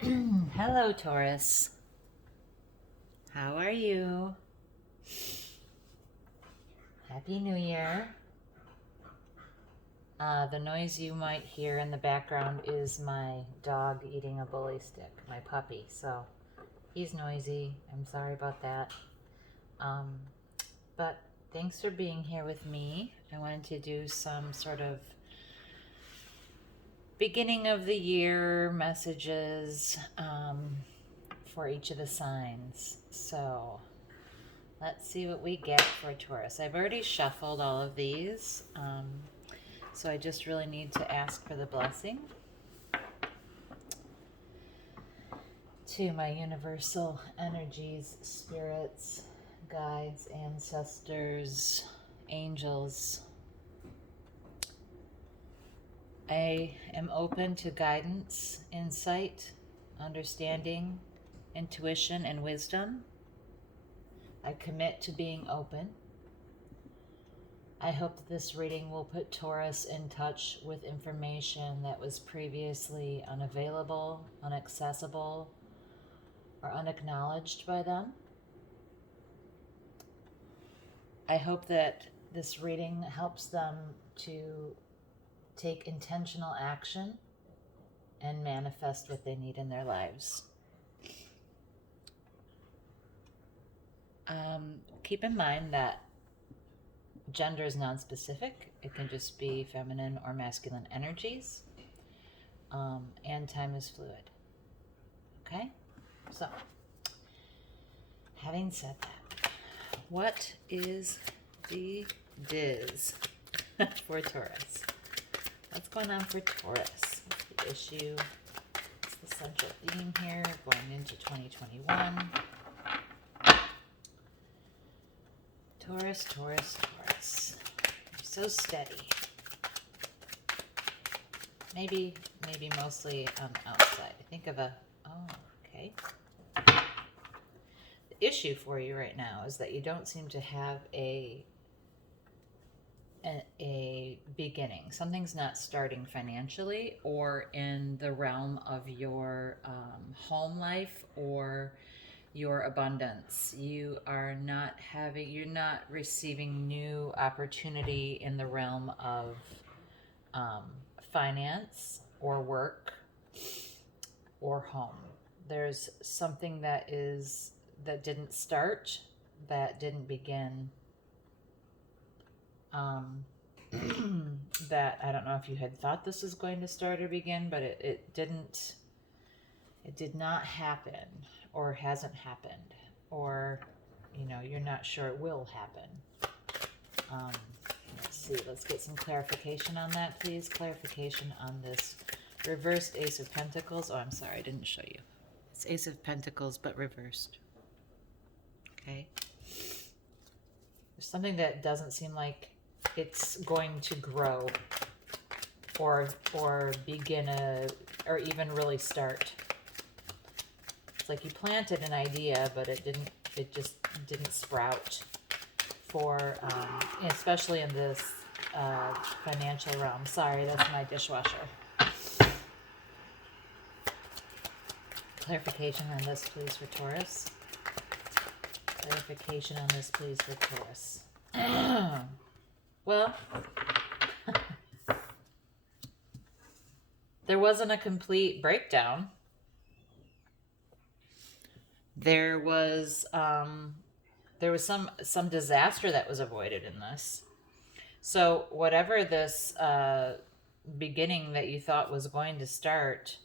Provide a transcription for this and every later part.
Hello, Taurus. How are you? Happy New Year. The noise you might hear in the background is my dog eating a bully stick, my puppy. So he's noisy. I'm sorry about that. But thanks for being here with me. I wanted to do some sort of beginning of the year messages for each of the signs. So let's see what we get for Taurus. I've already shuffled all of these, so I just really need to ask for the blessing to my universal energies, spirits, guides, ancestors, angels. I am open to guidance, insight, understanding, intuition, and wisdom. I commit to being open. I hope that this reading will put Taurus in touch with information that was previously unavailable, inaccessible, or unacknowledged by them. I hope that this reading helps them to take intentional action and manifest what they need in their lives. Keep in mind that gender is non-specific. It can just be feminine or masculine energies, and time is fluid. Okay? So, having said that, what is the diz for Taurus? What's going on for Taurus? What's the issue? What's the central theme here going into 2021? Taurus, Taurus, Taurus. You're so steady. Maybe mostly on the outside. Think of a, okay. The issue for you right now is that you don't seem to have a beginning. Something's not starting financially or in the realm of your home life or your abundance. You're not receiving new opportunity in the realm of finance or work or home. There's something that didn't start, that didn't begin, that I don't know if you had thought this was going to start or begin, but it did not happen, or hasn't happened, or you're not sure it will happen. Let's see, let's get some clarification on that, please. Clarification on this reversed Ace of Pentacles. Oh, I'm sorry, I didn't show you. It's Ace of Pentacles but reversed. Okay, there's something that doesn't seem like it's going to grow or begin or even really start. It's like you planted an idea, but it just didn't sprout for, especially in this financial realm. Sorry, that's my dishwasher. Clarification on this, please, for Taurus. Clarification on this, please, for Taurus. Well, there wasn't a complete breakdown. There was some disaster that was avoided in this. So whatever this beginning that you thought was going to start,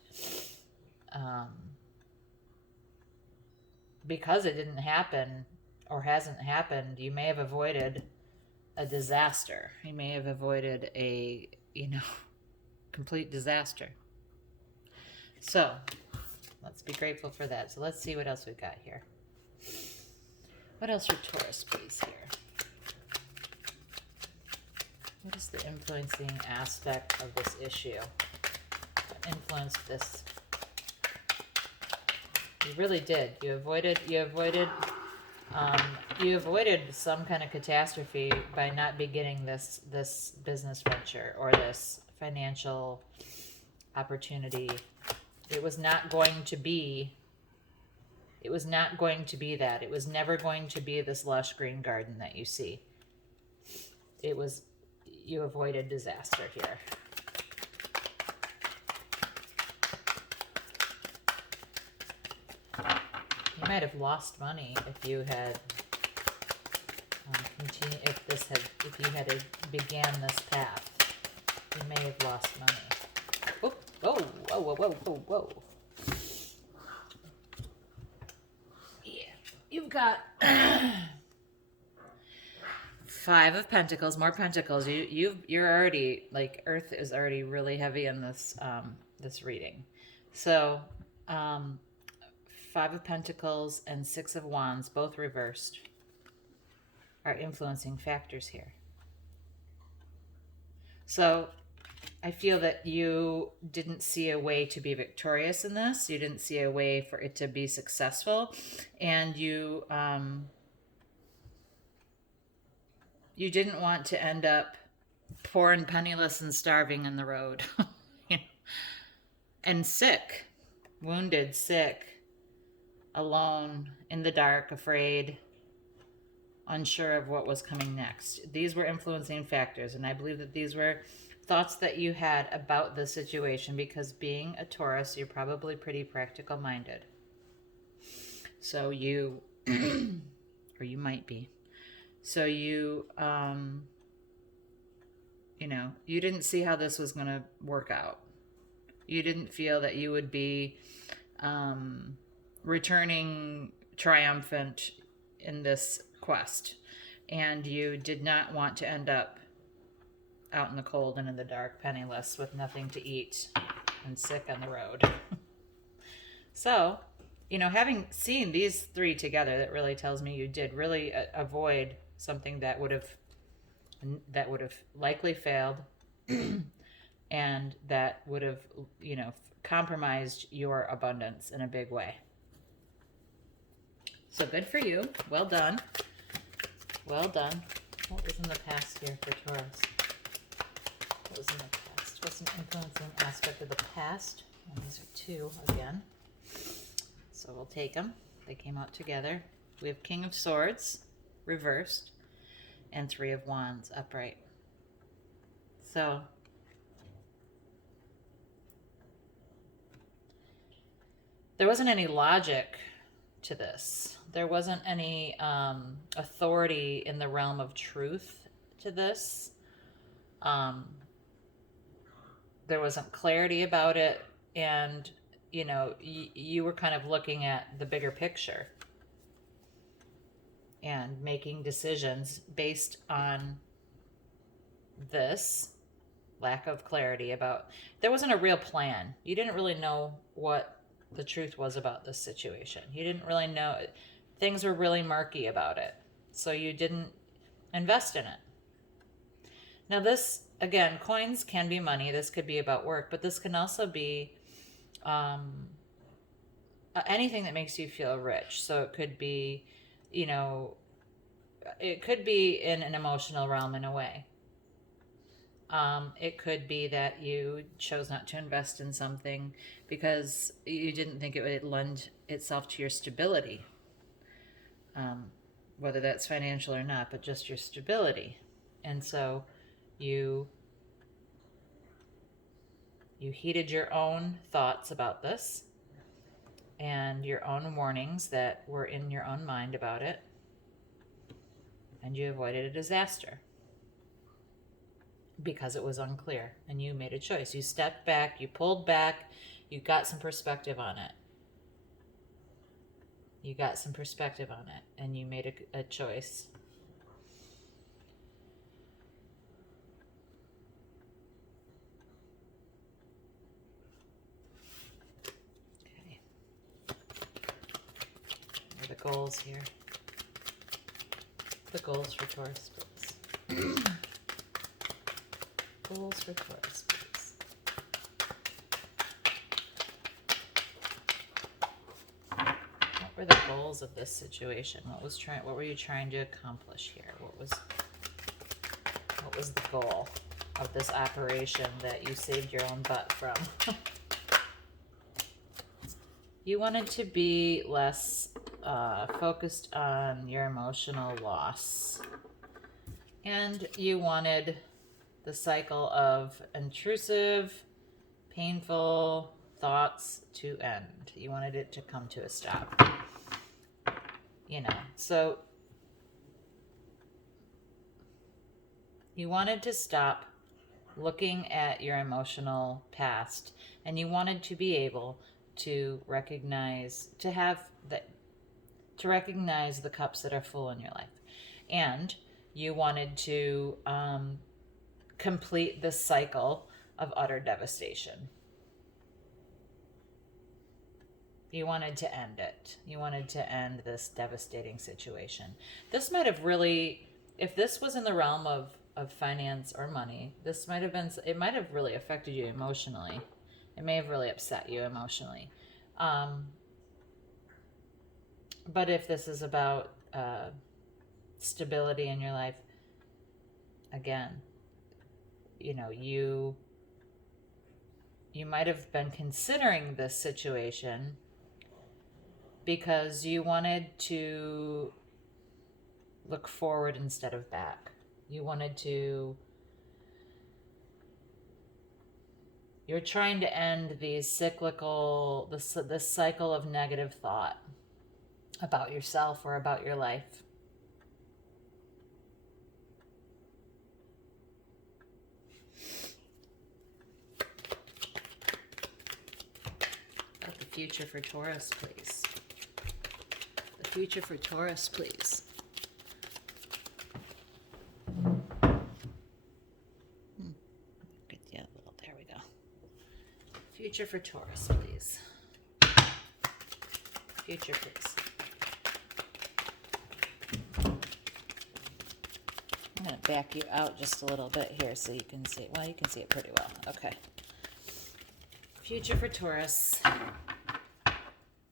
because it didn't happen or hasn't happened, you may have avoided a disaster. You may have avoided a, complete disaster. So let's be grateful for that. So let's see what else we've got here. What else for Taurus, please, here? What is the influencing aspect of this issue that influenced this? You really did. You avoided some kind of catastrophe by not beginning this business venture or this financial opportunity It was not going to be, it was not going to be that. It was never going to be this lush green garden that you see. It was, you avoided disaster here. You might have lost money if you had if you had began this path. You may have lost money. Oh, whoa, whoa, whoa, whoa, whoa, whoa. Yeah, you've got Five of Pentacles, more Pentacles. You're already, like, Earth is already really heavy in this this reading. So, Five of Pentacles and Six of Wands, both reversed, are influencing factors here. So I feel that you didn't see a way to be victorious in this. You didn't see a way for it to be successful. And you didn't want to end up poor and penniless and starving in the road. You know? And sick, wounded, sick, alone, in the dark, afraid, unsure of what was coming next. These were influencing factors, and I believe that these were thoughts that you had about the situation, because being a Taurus, you're probably pretty practical minded. So you, or you might be. So you, you know, you didn't see how this was going to work out. You didn't feel that you would be returning triumphant in this quest, and you did not want to end up out in the cold and in the dark, penniless, with nothing to eat and sick on the road. So, you know, having seen these three together, that really tells me you did really avoid something that would have likely failed and that would have, you know, compromised your abundance in a big way. So good for you. Well done. Well done. What was in the past here for Taurus? What was in the past? What's an influencing aspect of the past? And these are two again. So we'll take them. They came out together. We have King of Swords, reversed, and Three of Wands, upright. So there wasn't any logic to this. There wasn't any authority in the realm of truth to this. There wasn't clarity about it, and you know, you were kind of looking at the bigger picture and making decisions based on this lack of clarity about. There wasn't a real plan. You didn't really know what the truth was about this situation. You didn't really know. Things were really murky about it. So you didn't invest in it. Now this, again, coins can be money. This could be about work, but this can also be anything that makes you feel rich. So it could be, you know, it could be in an emotional realm in a way. It could be that you chose not to invest in something because you didn't think it would lend itself to your stability. Whether that's financial or not, but just your stability. And so you heeded your own thoughts about this and your own warnings that were in your own mind about it, and you avoided a disaster because it was unclear, and you made a choice. You stepped back, you pulled back, you got some perspective on it. You got some perspective on it, and you made a choice. Okay. What are the goals here? The goals for Taurus, please. Goals for Taurus, please. What were the goals of this situation? What were you trying to accomplish here? What was the goal of this operation that you saved your own butt from? You wanted to be less focused on your emotional loss. And you wanted the cycle of intrusive, painful thoughts to end. You wanted it to come to a stop. You know, so you wanted to stop looking at your emotional past, and you wanted to be able to recognize, to recognize the cups that are full in your life. And you wanted to complete this cycle of utter devastation. You wanted to end it. You wanted to end this devastating situation. This might have really, if this was in the realm of finance or money, this might have been, it might have really affected you emotionally. It may have really upset you emotionally. But if this is about stability in your life, again, you know, you might have been considering this situation because you wanted to look forward instead of back. You wanted to, you're trying to end these cyclical, this cycle of negative thought about yourself or about your life. About the future for Taurus, please. The future for Taurus, please. Yeah, there we go. Future for Taurus, please. Future, please. I'm going to back you out just a little bit here so you can see it. Well, you can see it pretty well. Okay. Future for Taurus.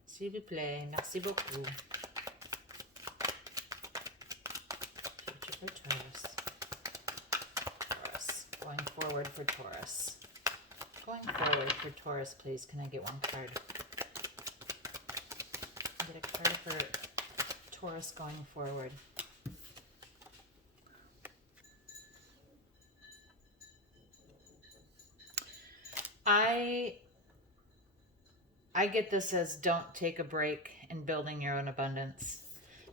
S'il vous plaît. Merci beaucoup. Future for Taurus. Taurus. Going forward for Taurus. Going forward for Taurus, please. Can I get one card? Get a card for Taurus going forward. I get this as don't take a break in building your own abundance,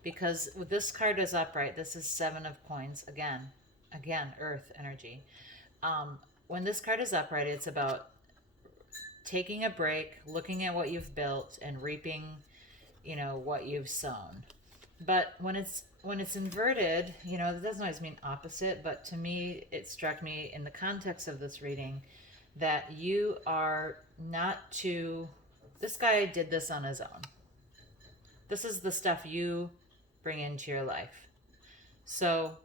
because with this card is upright. This is 7 of coins. Again, earth energy. When this card is upright, it's about taking a break, looking at what you've built and reaping, you know, what you've sown. But when it's inverted, you know, it doesn't always mean opposite, but to me, it struck me in the context of this reading that you are not to, this guy did this on his own. This is the stuff you bring into your life. So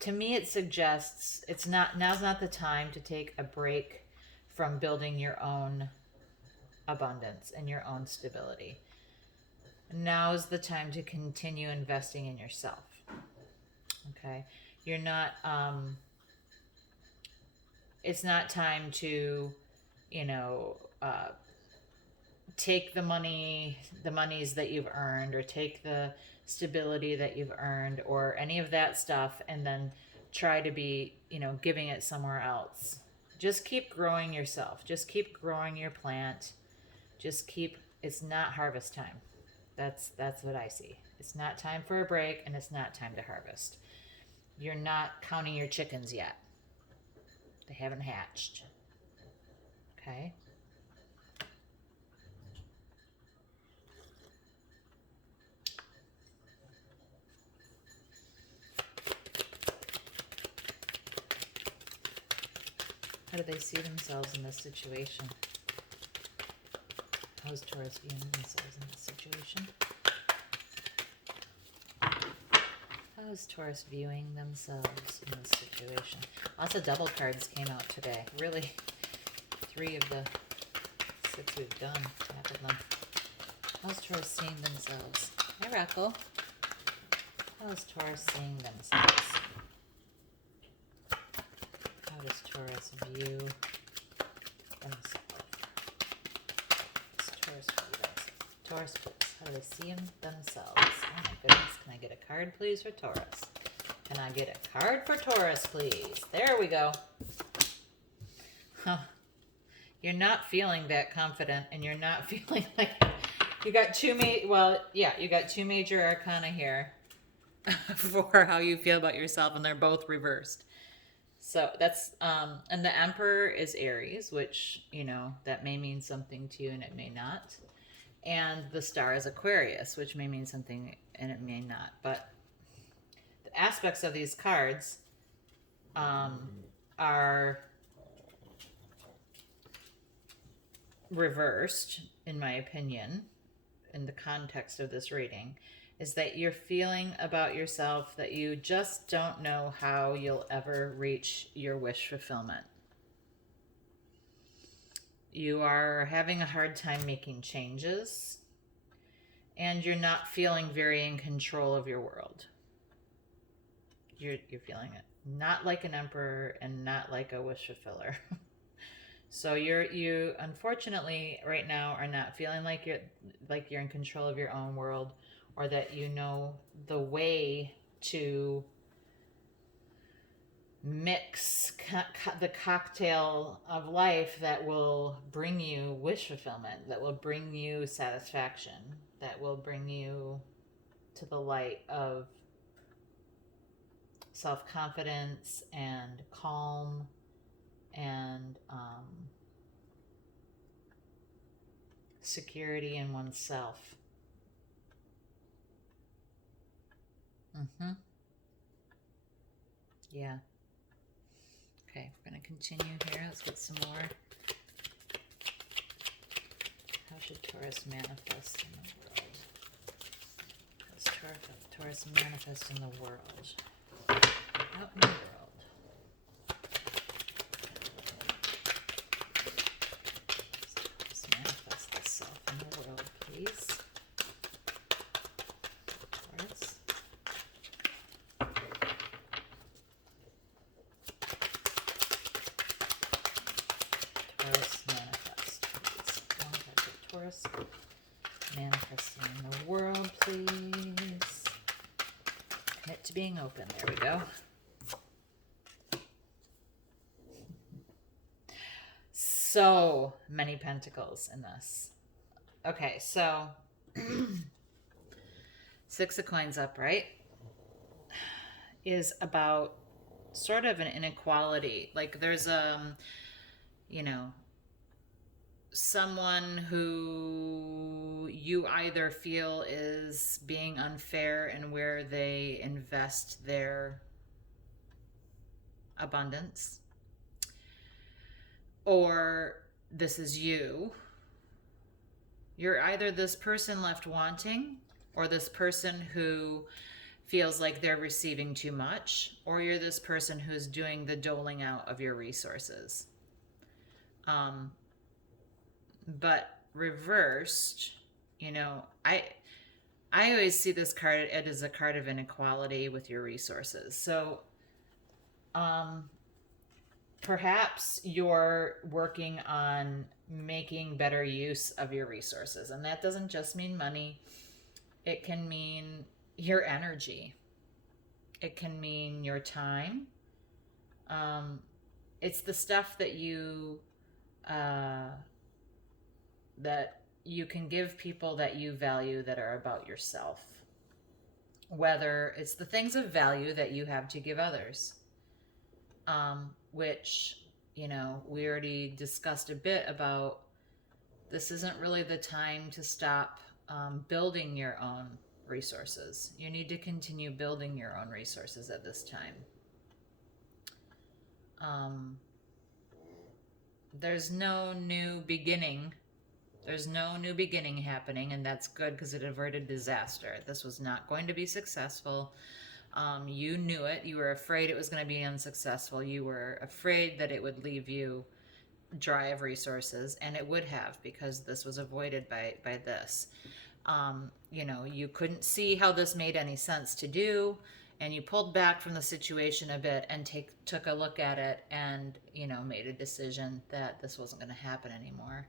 to me, it suggests now's not the time to take a break from building your own abundance and your own stability. Now is the time to continue investing in yourself. Okay? You're not, it's not time to, you know, take the monies that you've earned, or take the stability that you've earned, or any of that stuff, and then try to be, you know, giving it somewhere else. Just keep growing yourself. Just keep growing your plant. It's not harvest time. That's what I see. It's not time for a break, and it's not time to harvest. You're not counting your chickens yet. They haven't hatched. Okay? How do they see themselves in this situation? How is Taurus viewing themselves in this situation? How is Taurus viewing themselves in this situation? Lots of double cards came out today. Really, 3 of the 6 we've done. Half of them. How's Taurus seeing themselves? Hey, Rocco. How is Taurus seeing themselves? How does Taurus view themselves? Taurus, please? How do they see themselves? Oh my goodness. Can I get a card, please, for Taurus? Can I get a card for Taurus, please? There we go. Huh. You're not feeling that confident, and you're not feeling like you got two you got two major arcana here for how you feel about yourself, and they're both reversed. So that's and the Emperor is Aries, which, you know, that may mean something to you and it may not. And the Star is Aquarius, which may mean something and it may not. But the aspects of these cards are reversed, in my opinion, in the context of this reading, is that you're feeling about yourself that you just don't know how you'll ever reach your wish fulfillment. You are having a hard time making changes, and you're not feeling very in control of your world. You're feeling it. Not like an emperor and not like a wish fulfiller. So you unfortunately right now are not feeling like you're in control of your own world, or that you know the way to mix the cocktail of life that will bring you wish fulfillment, that will bring you satisfaction, that will bring you to the light of self-confidence and calm and security in oneself. Yeah. Okay, we're going to continue here. Let's get some more. How should Taurus manifest in the world? How does Taurus manifest in the world? Out in the world. Taurus manifest itself in the world, please. Taurus. Taurus manifest, please. Taurus manifesting in the world, please. Commit to being open. There we go. So many pentacles in this. Okay, so 6 of coins upright is about sort of an inequality. Like there's you know, someone who you either feel is being unfair in where they invest their abundance, or this is you. You're either this person left wanting, or this person who feels like they're receiving too much, or you're this person who's doing the doling out of your resources. But reversed, you know, I always see this card, it is a card of inequality with your resources. So perhaps you're working on making better use of your resources. And that doesn't just mean money. It can mean your energy. It can mean your time. It's the stuff that you can give people that you value that are about yourself. Whether it's the things of value that you have to give others. Which, you know, we already discussed a bit about. This isn't really the time to stop building your own resources. You need to continue building your own resources at this time. There's no new beginning. There's no new beginning happening, and that's good because it averted disaster. This was not going to be successful. You knew it. You were afraid it was going to be unsuccessful. You were afraid that it would leave you dry of resources, and it would have, because this was avoided by this. You know, you couldn't see how this made any sense to do, and you pulled back from the situation a bit and took a look at it and, you know, made a decision that this wasn't going to happen anymore.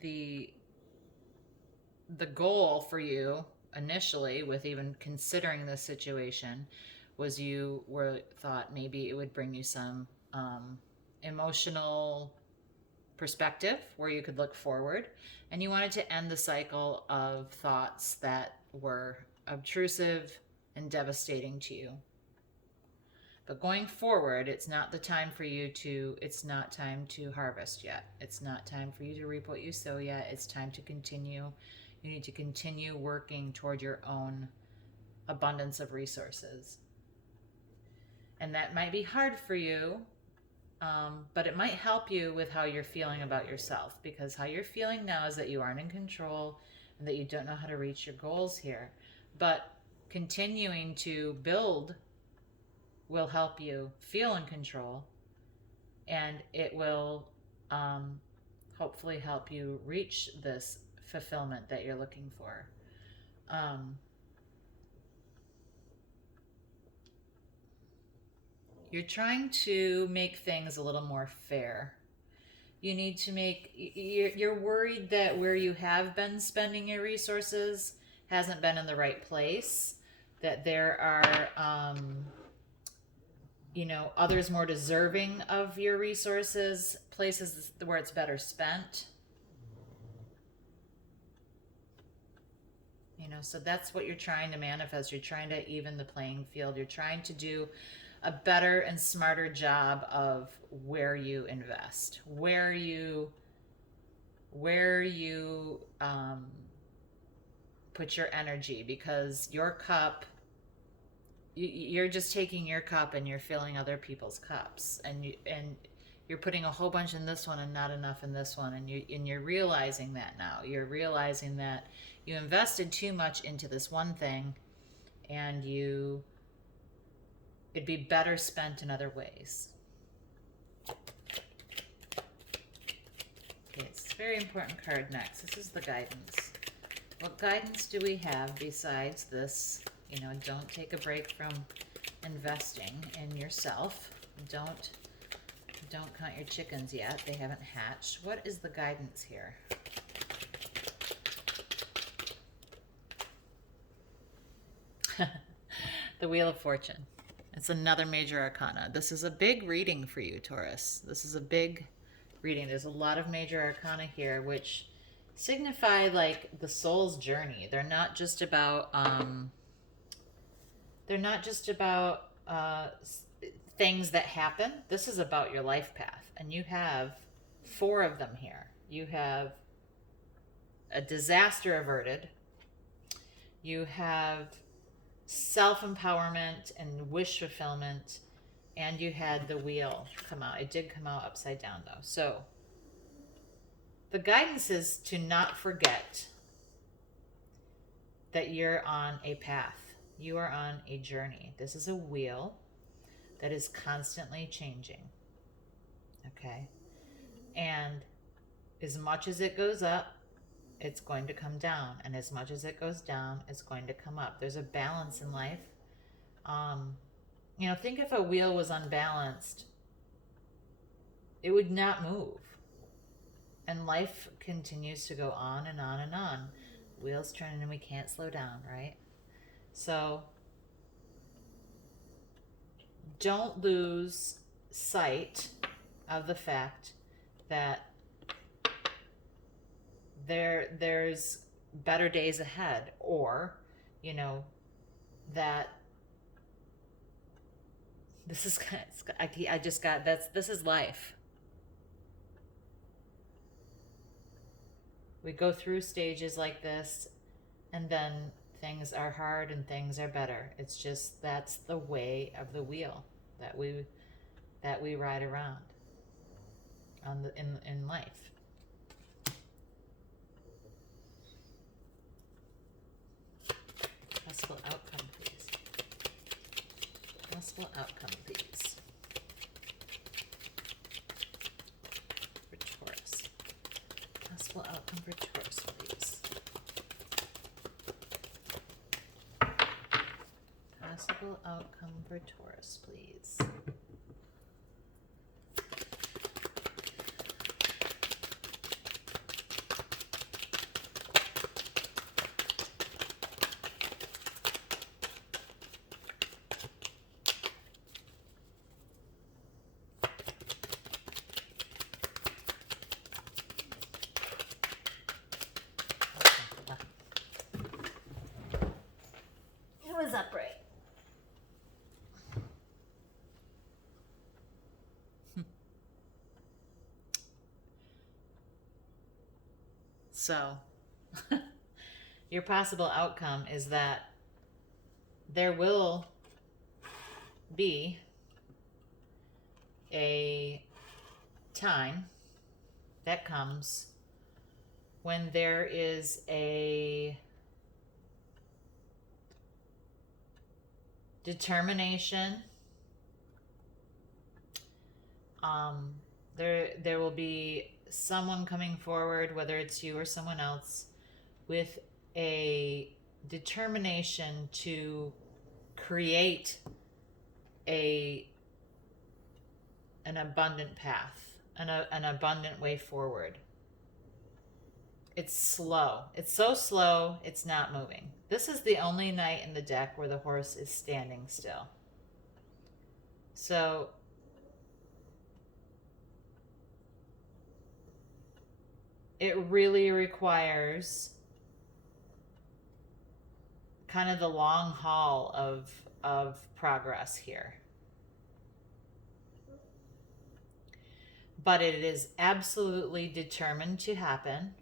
the goal for you initially with even considering this situation was you were thought maybe it would bring you some emotional perspective where you could look forward, and you wanted to end the cycle of thoughts that were obtrusive and devastating to you. But going forward, it's not the time for you to, it's not time to harvest yet. It's not time for you to reap what you sow yet. It's time to continue. You need to continue working toward your own abundance of resources. And that might be hard for you, but it might help you with how you're feeling about yourself, because how you're feeling now is that you aren't in control and that you don't know how to reach your goals here. But continuing to build will help you feel in control, and it will hopefully help you reach this fulfillment that you're looking for. You're trying to make things a little more fair. You need to make, you're worried that where you have been spending your resources hasn't been in the right place, that there are others more deserving of your resources, places where it's better spent. So that's what you're trying to manifest. You're trying to even the playing field. You're trying to do a better and smarter job of where you invest, where you put your energy, because your cup, you're just taking your cup and you're filling other people's cups, and you're putting a whole bunch in this one and not enough in this one, and you're realizing that now. You're realizing that you invested too much into this one thing, and it'd be better spent in other ways. Okay, it's a very important card next. This is the guidance. What guidance do we have besides this? Don't take a break from investing in yourself. Don't count your chickens yet. They haven't hatched. What is the guidance here? The Wheel of Fortune. It's another major arcana. This is a big reading for you, Taurus. This is a big reading. There's a lot of major arcana here, which signify like the soul's journey. They're not just about things that happen. This is about your life path, and you have 4 of them here. You have a disaster averted. You have self-empowerment and wish fulfillment, and you had the wheel come out. It did come out upside down though. So the guidance is to not forget that you're on a path. You are on a journey. This is a wheel that is constantly changing. Okay? And as much as it goes up, it's going to come down, and as much as it goes down, it's going to come up. There's a balance in life. Think if a wheel was unbalanced, it would not move, and life continues to go on and on and on. Wheels turning, and we can't slow down, right? So don't lose sight of the fact that there's better days ahead, or that this is this is life. We go through stages like this, and then things are hard and things are better. It's just, that's the way of the wheel that we ride around in life. Possible outcome, please. Possible outcome, please. For Taurus. Possible outcome for Taurus, please. Possible outcome for Taurus, please. So your possible outcome is that there will be a time that comes when there is a determination. There will be someone coming forward, whether it's you or someone else, with a determination to create an abundant path, an abundant way forward. It's slow. It's so slow, it's not moving. This is the only knight in the deck where the horse is standing still. So it really requires kind of the long haul of progress here. But it is absolutely determined to happen.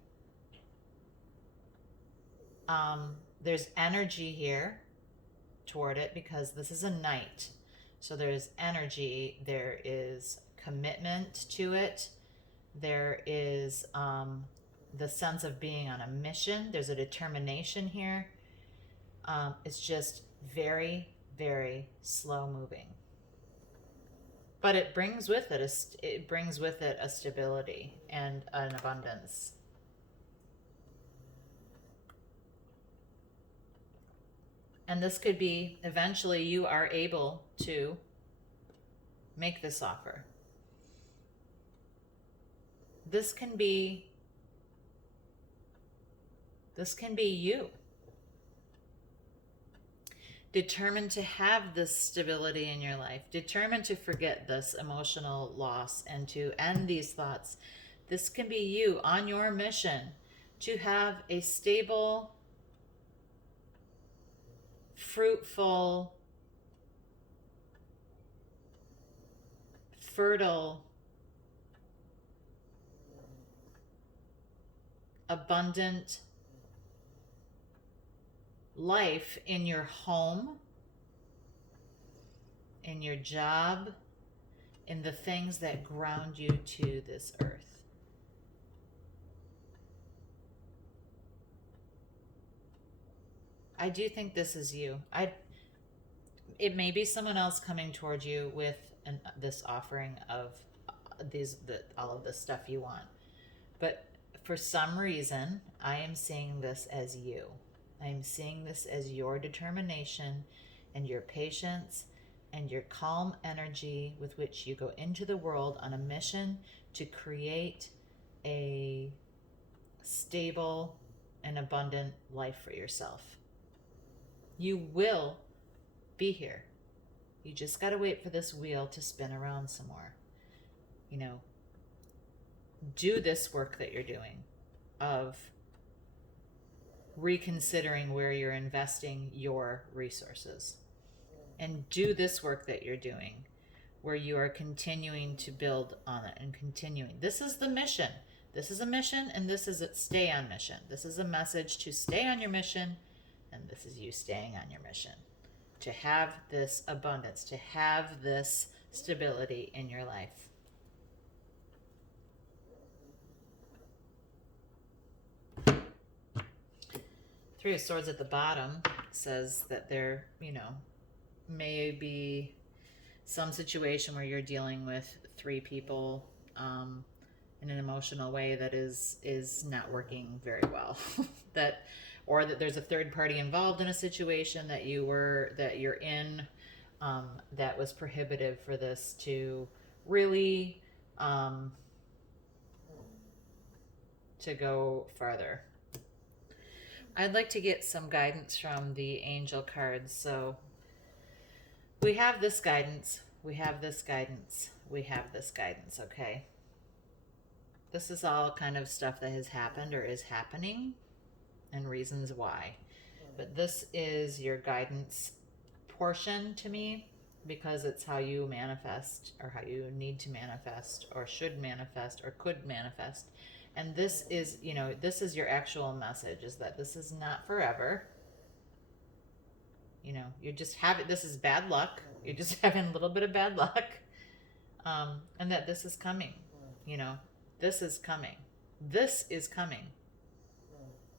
There's energy here toward it because this is a knight. So there's energy, there is commitment to it, there is the sense of being on a mission, there's a determination here. It's just very, very slow moving. But it brings with it a stability and an abundance. And this could be, eventually you are able to make this offer. This can be you. Determined to have this stability in your life. Determined to forget this emotional loss and to end these thoughts. This can be you on your mission to have a stable, fruitful, fertile, abundant life in your home, in your job, in the things that ground you to this earth. I do think this is you. It may be someone else coming toward you with this offering of all of the stuff you want. But for some reason, I am seeing this as you. I am seeing this as your determination and your patience and your calm energy with which you go into the world on a mission to create a stable and abundant life for yourself. You will be here. You just got to wait for this wheel to spin around some more. You know, do this work that you're doing of reconsidering where you're investing your resources. And do this work that you're doing where you are continuing to build on it and continuing. This is the mission. This is a mission, and this is a stay on mission. This is a message to stay on your mission, and this is you staying on your mission. To have this abundance, to have this stability in your life. Three of Swords at the bottom says that there, may be some situation where you're dealing with three people in an emotional way that is not working very well. Or that there's a third party involved in a situation that you're in that was prohibitive for this to really to go farther. I'd like to get some guidance from the angel cards. So we have this guidance, we have this guidance, we have this guidance, okay? This is all kind of stuff that has happened or is happening and reasons why. But this is your guidance portion to me because it's how you manifest or how you need to manifest or should manifest or could manifest And this is, you know, this is your actual message, is that this is not forever. You know, you just have it. This is bad luck. You're just having a little bit of bad luck. And that this is coming. You know, this is coming. This is coming.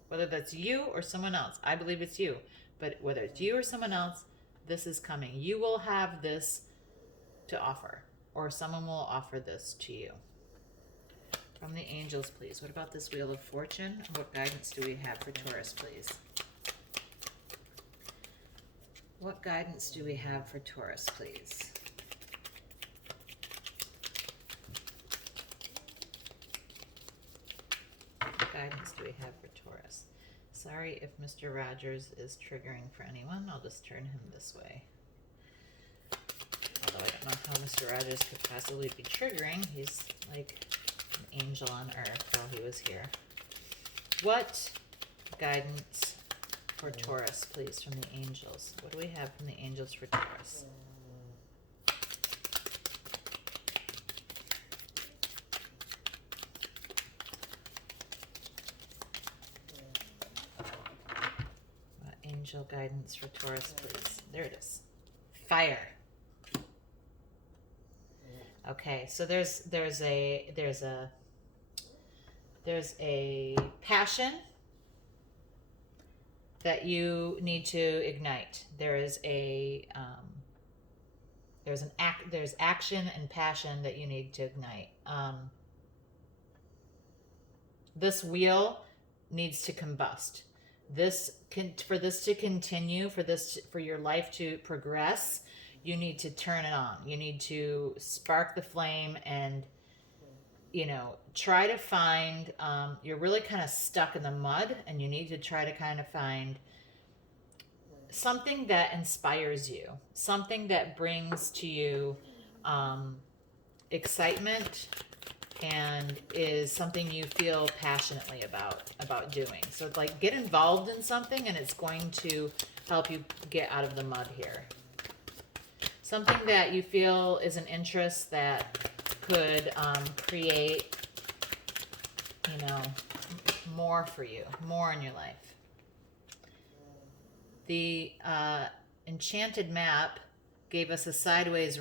Whether that's you or someone else. I believe it's you. But whether it's you or someone else, this is coming. You will have this to offer. Or someone will offer this to you. From the angels, please. What about this Wheel of Fortune? What guidance do we have for Taurus, please? What guidance do we have for Taurus, please? What guidance do we have for Taurus? Sorry if Mr. Rogers is triggering for anyone. I'll just turn him this way. Although I don't know how Mr. Rogers could possibly be triggering. He's like an angel on earth while he was here. What guidance for Taurus, please, from the angels? What do we have from the angels for Taurus? What angel guidance for Taurus, please? There it is. Fire. Okay, so there's a passion that you need to ignite. There's action and passion that you need to ignite. This wheel needs to combust. For this to continue, for your life to progress, you need to turn it on. You need to spark the flame and, you know, try to find, you're really kind of stuck in the mud, and you need to try to kind of find something that inspires you, something that brings to you excitement and is something you feel passionately about doing. So like, get involved in something, and it's going to help you get out of the mud here. Something that you feel is an interest that could create, you know, more for you, more in your life. The enchanted map gave us a sideways